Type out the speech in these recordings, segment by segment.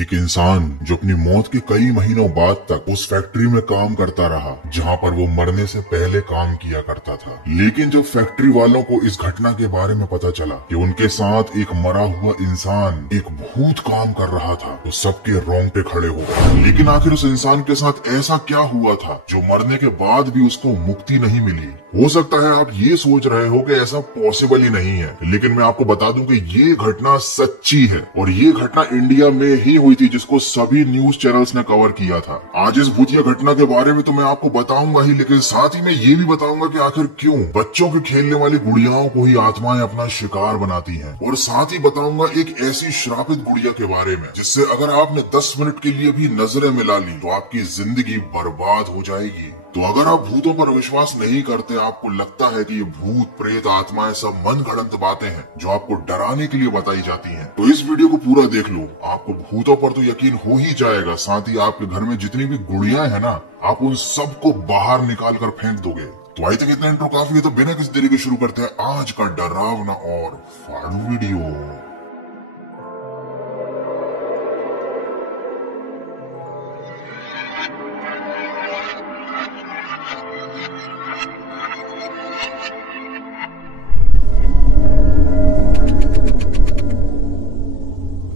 एक इंसान जो अपनी मौत के कई महीनों बाद तक उस फैक्ट्री में काम करता रहा जहां पर वो मरने से पहले काम किया करता था। लेकिन जब फैक्ट्री वालों को इस घटना के बारे में पता चला कि उनके साथ एक मरा हुआ इंसान, एक भूत काम कर रहा था, तो सबके रोंगटे खड़े हो गए। लेकिन आखिर उस इंसान के साथ ऐसा क्या हुआ था जो मरने के बाद भी उसको मुक्ति नहीं मिली? हो सकता है आप ये सोच रहे हो कि ऐसा पॉसिबल ही नहीं है, लेकिन मैं आपको बता दूं कि ये घटना सच्ची है और ये घटना इंडिया में ही हुई थी जिसको सभी न्यूज चैनल्स ने कवर किया था। आज इस भूतिया घटना के बारे में तो मैं आपको बताऊंगा ही, लेकिन साथ ही मैं ये भी बताऊंगा कि आखिर क्यों बच्चों के खेलने वाली गुड़ियाओं को ही आत्माएं अपना शिकार बनाती हैं, और साथ ही बताऊंगा एक ऐसी श्रापित गुड़िया के बारे में जिससे अगर आपने 10 मिनट के लिए भी नजरें मिला ली तो आपकी जिंदगी बर्बाद हो जाएगी। तो अगर आप भूतों पर विश्वास नहीं करते, आपको लगता है कि ये भूत प्रेत आत्माएं सब मन गढ़ंत बातें हैं जो आपको डराने के लिए बताई जाती हैं, तो इस वीडियो को पूरा देख लो। आपको भूतों पर तो यकीन हो ही जाएगा, साथ ही आपके घर में जितनी भी गुड़ियां हैं ना, आप उन सबको बाहर निकाल कर फेंक दोगे। तो आई तक इतना इंट्रो काफी है, तो बिना किसी देरी के शुरू करते हैं आज का डरावना और फाड़ू वीडियो।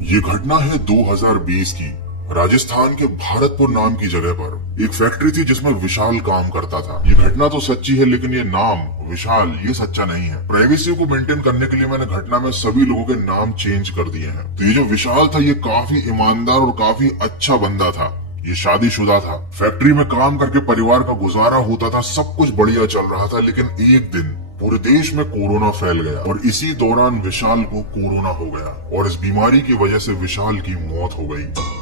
ये घटना है 2020 की। राजस्थान के भरतपुर नाम की जगह पर एक फैक्ट्री थी जिसमें विशाल काम करता था। ये घटना तो सच्ची है, लेकिन ये नाम विशाल ये सच्चा नहीं है। प्राइवेसी को मेंटेन करने के लिए मैंने घटना में सभी लोगों के नाम चेंज कर दिए हैं। तो ये जो विशाल था ये काफी ईमानदार और काफी अच्छा बंदा था। ये शादीशुदा था, फैक्ट्री में काम करके परिवार का गुजारा होता था, सब कुछ बढ़िया चल रहा था। लेकिन एक दिन पूरे देश में कोरोना फैल गया और इसी दौरान विशाल को कोरोना हो गया और इस बीमारी की वजह से विशाल की मौत हो गई।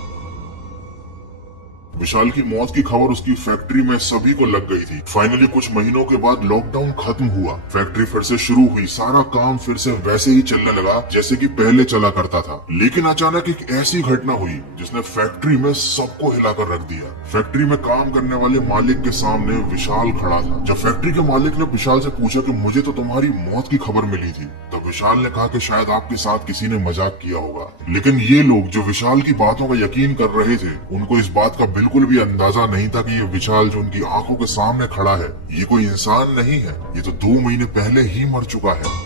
विशाल की मौत की खबर उसकी फैक्ट्री में सभी को लग गई थी। फाइनली कुछ महीनों के बाद लॉकडाउन खत्म हुआ, फैक्ट्री फिर से शुरू हुई, सारा काम फिर से वैसे ही चलने लगा जैसे कि पहले चला करता था। लेकिन अचानक एक ऐसी घटना हुई जिसने फैक्ट्री में सबको हिलाकर रख दिया। फैक्ट्री में काम करने वाले मालिक के सामने विशाल खड़ा था। जब फैक्ट्री के मालिक ने विशाल से पूछा कि मुझे तो तुम्हारी मौत की खबर मिली थी, तब विशाल ने कहा कि शायद आपके साथ किसी ने मजाक किया होगा। लेकिन ये लोग जो विशाल की बातों का यकीन कर रहे थे, उनको इस बात का बिल्कुल भी अंदाजा नहीं था कि ये विशाल जो उनकी आंखों के सामने खड़ा है, ये कोई इंसान नहीं है, ये तो 2 महीने पहले ही मर चुका है।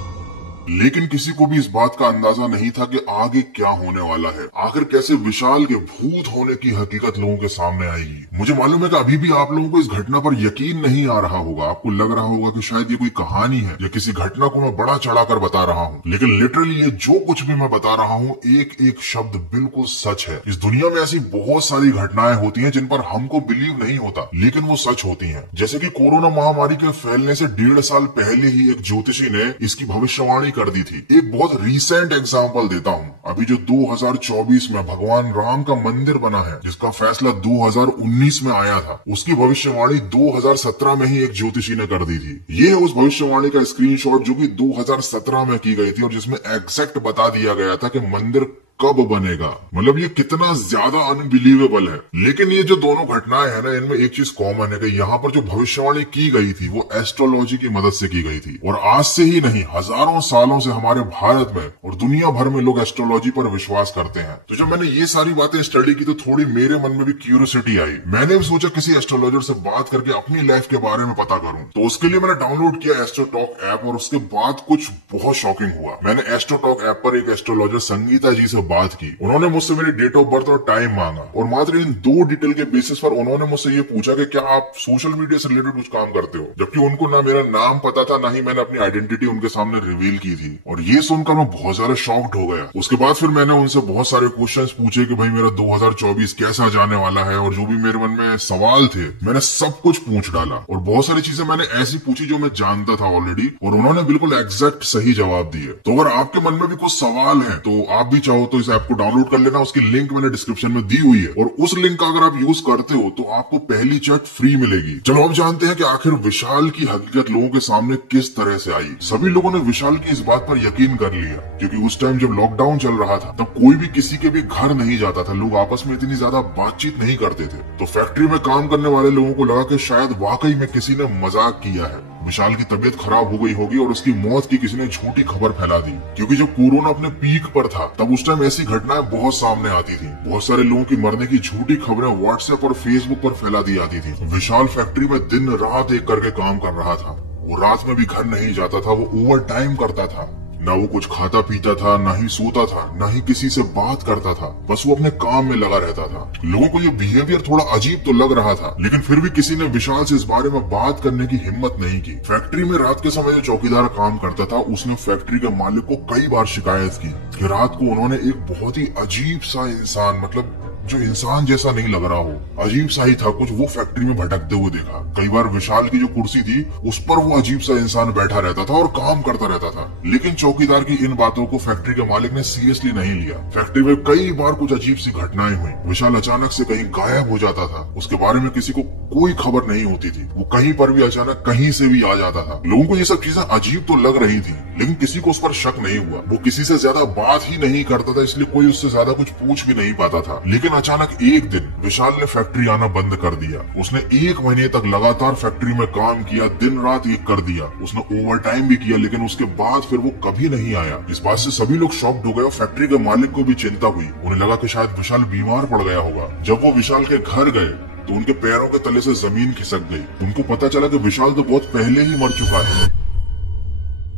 लेकिन किसी को भी इस बात का अंदाजा नहीं था कि आगे क्या होने वाला है। आखिर कैसे विशाल के भूत होने की हकीकत लोगों के सामने आएगी। मुझे मालूम है कि अभी भी आप लोगों को इस घटना पर यकीन नहीं आ रहा होगा, आपको लग रहा होगा कि शायद ये कोई कहानी है या किसी घटना को मैं बड़ा चढ़ाकर बता रहा हूँ। लेकिन लिटरली ये जो कुछ भी मैं बता रहा हूँ, एक एक शब्द बिल्कुल सच है। इस दुनिया में ऐसी बहुत सारी घटनाएं होती हैं जिन पर हमको बिलीव नहीं होता, लेकिन वो सच होती हैं। जैसे कि कोरोना महामारी के फैलने से 1.5 साल पहले ही एक ज्योतिषी ने इसकी भविष्यवाणी कर दी थी। एक बहुत रीसेंट एग्जांपल देता हूँ। अभी जो 2024 में भगवान राम का मंदिर बना है, जिसका फैसला 2019 में आया था, उसकी भविष्यवाणी 2017 में ही एक ज्योतिषी ने कर दी थी। ये उस भविष्यवाणी का स्क्रीनशॉट जो कि 2017 में की गई थी और जिसमें एग्जैक्ट बता दिया गया था कि मंदिर कब बनेगा। मतलब ये कितना ज्यादा अनबिलीवेबल है। लेकिन ये जो दोनों घटनाएं हैं ना, इनमें एक चीज कॉमन है कि यहाँ पर जो भविष्यवाणी की गई थी वो एस्ट्रोलॉजी की मदद से की गई थी। और आज से ही नहीं, हजारों सालों से हमारे भारत में और दुनिया भर में लोग एस्ट्रोलॉजी पर विश्वास करते हैं। तो जब मैंने ये सारी बातें स्टडी की तो थोड़ी मेरे मन में भी क्यूरियोसिटी आई। मैंने भी सोचा किसी एस्ट्रोलॉजर से बात करके अपनी लाइफ के बारे में पता करूं। तो उसके लिए मैंने डाउनलोड किया एस्ट्रोटॉक ऐप और उसके बाद कुछ बहुत शॉकिंग हुआ। मैंने एस्ट्रोटॉक ऐप पर एक एस्ट्रोलॉजर संगीता जी से बात की। उन्होंने मुझसे मेरी डेट ऑफ बर्थ और टाइम मांगा और मात्र इन 2 डिटेल के बेसिस पर उन्होंने मुझसे ये पूछा कि क्या आप सोशल मीडिया से रिलेटेड कुछ काम करते हो, जबकि उनको ना मेरा नाम पता था, ना ही मैंने अपनी आइडेंटिटी उनके सामने रिवील की थी। और ये सुनकर मैं बहुत ज्यादा शॉक्ड हो गया। उसके बाद फिर मैंने उनसे बहुत सारे क्वेश्चंस पूछे कि भाई मेरा 2024 कैसा जाने वाला है, और जो भी मेरे मन में सवाल थे मैंने सब कुछ पूछ डाला। और बहुत सारी चीजें मैंने ऐसी पूछी जो मैं जानता था ऑलरेडी, और उन्होंने बिल्कुल एग्जैक्ट सही जवाब दिए। तो अगर आपके मन में भी कुछ सवाल है तो आप भी चाहो तो इस ऐप को डाउनलोड कर लेना। उसकी लिंक मैंने डिस्क्रिप्शन में दी हुई है और उस लिंक का अगर आप यूज करते हो तो आपको पहली चैट फ्री मिलेगी। चलो अब जानते हैं कि आखिर विशाल की हकीकत लोगों के सामने किस तरह से आई। सभी लोगों ने विशाल की इस बात पर यकीन कर लिया क्योंकि उस टाइम जब लॉकडाउन चल रहा था तब कोई भी किसी के भी घर नहीं जाता था, लोग आपस में इतनी ज्यादा बातचीत नहीं करते थे। तो फैक्ट्री में काम करने वाले लोगों को लगा कि शायद वाकई में किसी ने मजाक किया है। विशाल की तबीयत खराब हो गई होगी और उसकी मौत की किसी ने झूठी खबर फैला दी, क्योंकि जब कोरोना अपने पीक पर था तब उस टाइम ऐसी घटनाएं बहुत सामने आती थी। बहुत सारे लोगों की मरने की झूठी खबरें व्हाट्सएप और फेसबुक पर फैला दी जाती थी। विशाल फैक्ट्री में दिन रात एक करके काम कर रहा था। वो रात में भी घर नहीं जाता था, वो ओवर टाइम करता था। ना वो कुछ खाता पीता था, ना ही सोता था, ना ही किसी से बात करता था। बस वो अपने काम में लगा रहता था। लोगों को ये बिहेवियर थोड़ा अजीब तो लग रहा था, लेकिन फिर भी किसी ने विशाल से इस बारे में बात करने की हिम्मत नहीं की। फैक्ट्री में रात के समय जो चौकीदार काम करता था, उसने फैक्ट्री के मालिक को कई बार शिकायत की कि रात को उन्होंने एक बहुत ही अजीब सा इंसान, मतलब जो इंसान जैसा नहीं लग रहा हो, अजीब सा ही था कुछ, वो फैक्ट्री में भटकते हुए देखा। कई बार विशाल की जो कुर्सी थी उस पर वो अजीब सा इंसान बैठा रहता था और काम करता रहता था। लेकिन चौकीदार की इन बातों को फैक्ट्री के मालिक ने सीरियसली नहीं लिया। फैक्ट्री में कई बार कुछ अजीब सी घटनाएं हुई। विशाल अचानक से कहीं गायब हो जाता था, उसके बारे में किसी को कोई खबर नहीं होती थी। वो कहीं पर भी अचानक कहीं से भी आ जाता था। लोगों को ये सब चीजें अजीब तो लग रही थी, लेकिन किसी को उस पर शक नहीं हुआ। वो किसी से ज्यादा बात ही नहीं करता था, इसलिए कोई उससे ज्यादा कुछ पूछ भी नहीं पाता था। लेकिन अचानक एक दिन विशाल ने फैक्ट्री आना बंद कर दिया। उसने 1 महीने तक लगातार फैक्ट्री में काम किया, दिन रात एक कर दिया। उसने ओवर टाइम भी किया, लेकिन उसके बाद फिर वो कभी नहीं आया। इस बात से सभी लोग शॉक्ड हो गए और फैक्ट्री के मालिक को भी चिंता हुई। उन्हें लगा कि शायद विशाल बीमार पड़ गया होगा। जब वो विशाल के घर गए तो उनके पैरों के तले से जमीन खिसक गई। उनको पता चला कि विशाल तो बहुत पहले ही मर चुका है।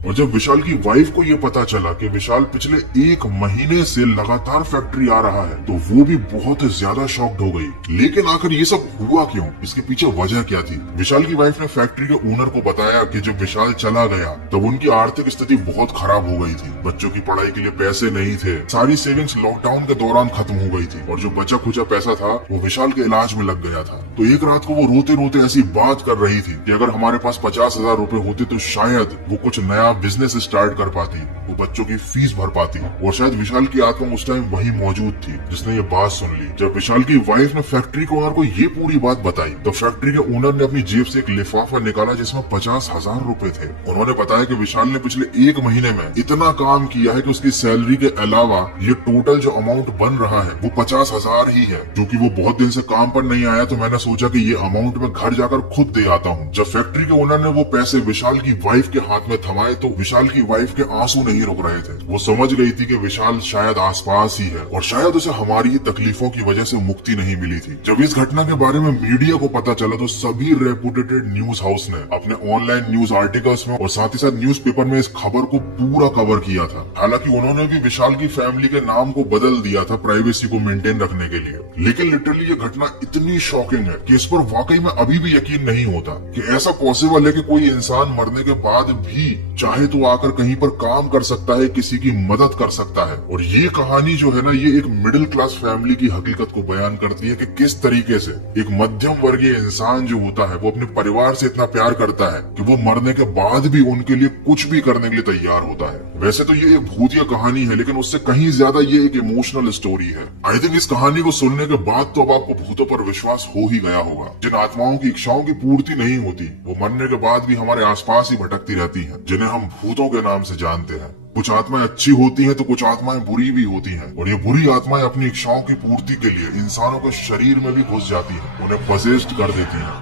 और जब विशाल की वाइफ को ये पता चला कि विशाल पिछले 1 महीने से लगातार फैक्ट्री आ रहा है, तो वो भी बहुत ज्यादा शॉक्ड हो गई। लेकिन आखिर ये सब हुआ क्यों? इसके पीछे वजह क्या थी? विशाल की वाइफ ने फैक्ट्री के ओनर को बताया कि जब विशाल चला गया तब उनकी आर्थिक स्थिति बहुत खराब हो गई थी। बच्चों की पढ़ाई के लिए पैसे नहीं थे, सारी सेविंग्स लॉकडाउन के दौरान खत्म हो गई थी, और जो बचा खुचा पैसा था वो विशाल के इलाज में लग गया था। तो एक रात को वो रोते रोते ऐसी बात कर रही थी कि अगर हमारे पास 50,000 रुपए होते तो शायद वो कुछ नया बिजनेस स्टार्ट कर पाती, वो बच्चों की फीस भर पाती। और शायद विशाल की आत्मा उस टाइम वही मौजूद थी जिसने ये बात सुन ली। जब विशाल की वाइफ ने फैक्ट्री के ओनर को ये पूरी बात बताई तो फैक्ट्री के ओनर ने अपनी जेब से एक लिफाफा निकाला जिसमें 50,000 रुपए थे। उन्होंने बताया कि विशाल ने पिछले 1 महीने में इतना काम किया है कि उसकी सैलरी के अलावा ये टोटल जो अमाउंट बन रहा है वो 50,000 ही है। क्योंकि वो बहुत दिन से काम पर नहीं आया तो मैंने सोचा कि ये अमाउंट मैं घर जाकर खुद दे आता हूँ। जब फैक्ट्री के ओनर ने वो पैसे विशाल की वाइफ के हाथ में थमाए तो विशाल की वाइफ के आंसू नहीं रुक रहे थे। वो समझ गई थी कि विशाल शायद आसपास ही है और शायद उसे हमारी ही तकलीफों की वजह से मुक्ति नहीं मिली थी। जब इस घटना के बारे में मीडिया को पता चला तो सभी रेपुटेड न्यूज हाउस ने अपने ऑनलाइन न्यूज आर्टिकल्स में और साथ ही साथ न्यूज़पेपर में इस खबर को पूरा कवर किया था। हालांकि उन्होंने भी विशाल की फैमिली के नाम को बदल दिया था प्राइवेसी को मेंटेन रखने के लिए। लेकिन लिटरली ये घटना इतनी शॉकिंग है कि इस पर वाकई में अभी भी यकीन नहीं होता कि ऐसा पॉसिबल है कि कोई इंसान मरने के बाद भी चाहे तो आकर कहीं पर काम कर सकता है, किसी की मदद कर सकता है। और ये कहानी जो है ना, ये एक मिडिल क्लास फैमिली की हकीकत को बयान करती है कि किस तरीके से एक मध्यम वर्गीय इंसान जो होता है वो अपने परिवार से इतना प्यार करता है कि वो मरने के बाद भी उनके लिए कुछ भी करने के लिए तैयार होता है। वैसे तो ये एक भूतिया कहानी है, लेकिन उससे कहीं ज्यादा ये एक इमोशनल स्टोरी है। आई थिंक इस कहानी को सुनने के बाद तो अब आपको भूतों पर विश्वास हो ही गया होगा। जिन आत्माओं की इच्छाओं की पूर्ति नहीं होती वो मरने के बाद भी हमारे आसपास ही भटकती रहती हैं, जिन्हें हम भूतों के नाम से जानते हैं। कुछ आत्माएं अच्छी होती हैं तो कुछ आत्माएं बुरी भी होती हैं, और ये बुरी आत्माएं अपनी इच्छाओं की पूर्ति के लिए इंसानों के शरीर में भी घुस जाती हैं, उन्हें पजेस्ड कर देती हैं।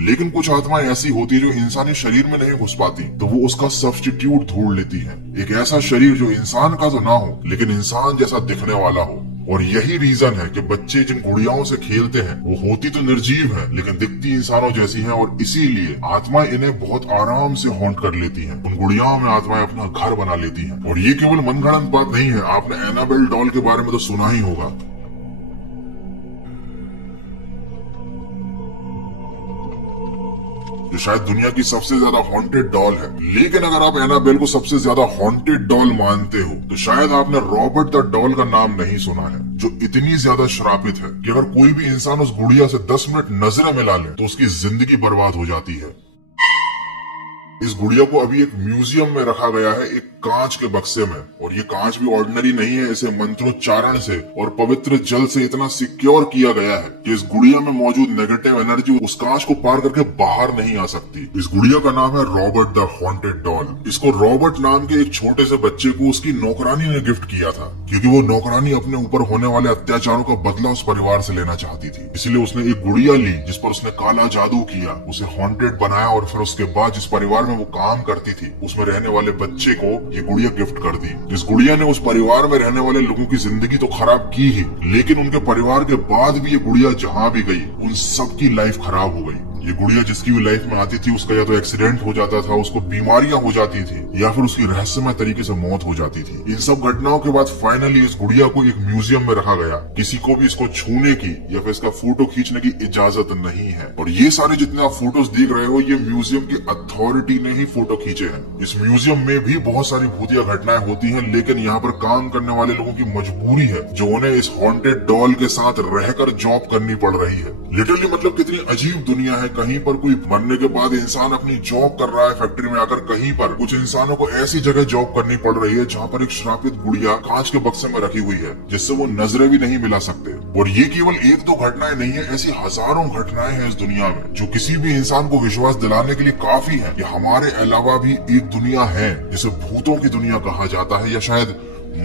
लेकिन कुछ आत्माएं ऐसी होती है जो इंसानी शरीर में नहीं घुस पाती, तो वो उसका सब्स्टिट्यूट ढूंढ लेती है। एक ऐसा शरीर जो इंसान का तो ना हो लेकिन इंसान जैसा दिखने वाला हो। और यही रीजन है कि बच्चे जिन गुड़ियाओं से खेलते हैं वो होती तो निर्जीव है लेकिन दिखती इंसानों जैसी हैं, और इसीलिए आत्माएं इन्हें बहुत आराम से हॉन्ट कर लेती हैं। उन गुड़ियाओं में आत्माएं अपना घर बना लेती हैं। और ये केवल मनगढ़ंत बात नहीं है, आपने एनाबेल डॉल के बारे में तो सुना ही होगा। जो शायद दुनिया की सबसे ज्यादा हॉन्टेड डॉल है। लेकिन अगर आप एनाबेल को सबसे ज्यादा हॉन्टेड डॉल मानते हो तो शायद आपने रॉबर्ट द डॉल का नाम नहीं सुना है, जो इतनी ज्यादा श्रापित है कि अगर कोई भी इंसान उस गुड़िया से 10 मिनट नजरें मिला ले तो उसकी जिंदगी बर्बाद हो जाती है। इस गुड़िया को अभी एक म्यूजियम में रखा गया है, एक कांच के बक्से में, और ये कांच भी ऑर्डिनरी नहीं है, इसे मंत्रोच्चारण से और पवित्र जल से इतना सिक्योर किया गया है कि इस गुड़िया में मौजूद नेगेटिव एनर्जी उस कांच को पार करके बाहर नहीं आ सकती। इस गुड़िया का नाम है रॉबर्ट द हॉन्टेड डॉल। इसको रॉबर्ट नाम के एक छोटे से बच्चे को उसकी नौकरानी ने गिफ्ट किया था, क्योंकि वो नौकरानी अपने ऊपर होने वाले अत्याचारों का बदला उस परिवार से लेना चाहती थी। इसलिए उसने एक गुड़िया ली जिस पर उसने काला जादू किया, उसे हॉन्टेड बनाया, और फिर उसके बाद जिस परिवार में वो काम करती थी उसमें रहने वाले बच्चे को ये गुड़िया गिफ्ट कर दी। इस गुड़िया ने उस परिवार में रहने वाले लोगों की जिंदगी तो खराब की ही, लेकिन उनके परिवार के बाद भी ये गुड़िया जहाँ भी गई उन सबकी लाइफ खराब हो गई। ये गुड़िया जिसकी भी लाइफ में आती थी उसका या तो एक्सीडेंट हो जाता था, उसको बीमारियां हो जाती थी, या फिर उसकी रहस्यमय तरीके से मौत हो जाती थी। इन सब घटनाओं के बाद फाइनली इस गुड़िया को एक म्यूजियम में रखा गया। किसी को भी इसको छूने की या फिर इसका फोटो खींचने की इजाजत नहीं है। और ये सारे जितने आप फोटोज देख रहे हो, ये म्यूजियम की अथॉरिटी ने ही फोटो खींचे हैं। इस म्यूजियम में भी बहुत सारी भूतिया घटनाएं होती है, लेकिन यहाँ पर काम करने वाले लोगों की मजबूरी है जो उन्हें इस हॉन्टेड डॉल के साथ रहकर जॉब करनी पड़ रही है। लिटरली मतलब कितनी अजीब दुनिया है। कहीं पर कोई मरने के बाद इंसान अपनी जॉब कर रहा है फैक्ट्री में आकर, कहीं पर कुछ इंसानों को ऐसी जगह जॉब करनी पड़ रही है जहाँ पर एक श्रापित गुड़िया कांच के बक्से में रखी हुई है जिससे वो नजरें भी नहीं मिला सकते। और ये केवल एक दो घटनाएं नहीं है, ऐसी हजारों घटनाएं हैं इस दुनिया में जो किसी भी इंसान को विश्वास दिलाने के लिए काफी है कि हमारे अलावा भी एक दुनिया है जिसे भूतों की दुनिया कहा जाता है, या शायद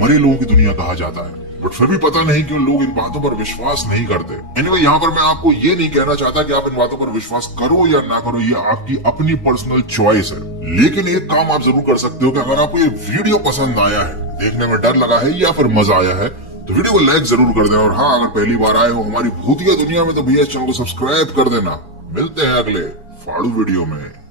मरे लोगों की दुनिया कहा जाता है। बट फिर भी पता नहीं क्यों लोग इन बातों पर विश्वास नहीं करते। एनीवे, यहाँ पर मैं आपको ये नहीं कहना चाहता कि आप इन बातों पर विश्वास करो या ना करो, ये आपकी अपनी पर्सनल चॉइस है। लेकिन एक काम आप जरूर कर सकते हो कि अगर आपको ये वीडियो पसंद आया है, देखने में डर लगा है या फिर मजा आया है, तो वीडियो को लाइक जरूर कर देना। और हाँ, अगर पहली बार आए हो हमारी भूतिया दुनिया में तो भैया चैनल को सब्सक्राइब कर देना। मिलते हैं अगले फाड़ू वीडियो में।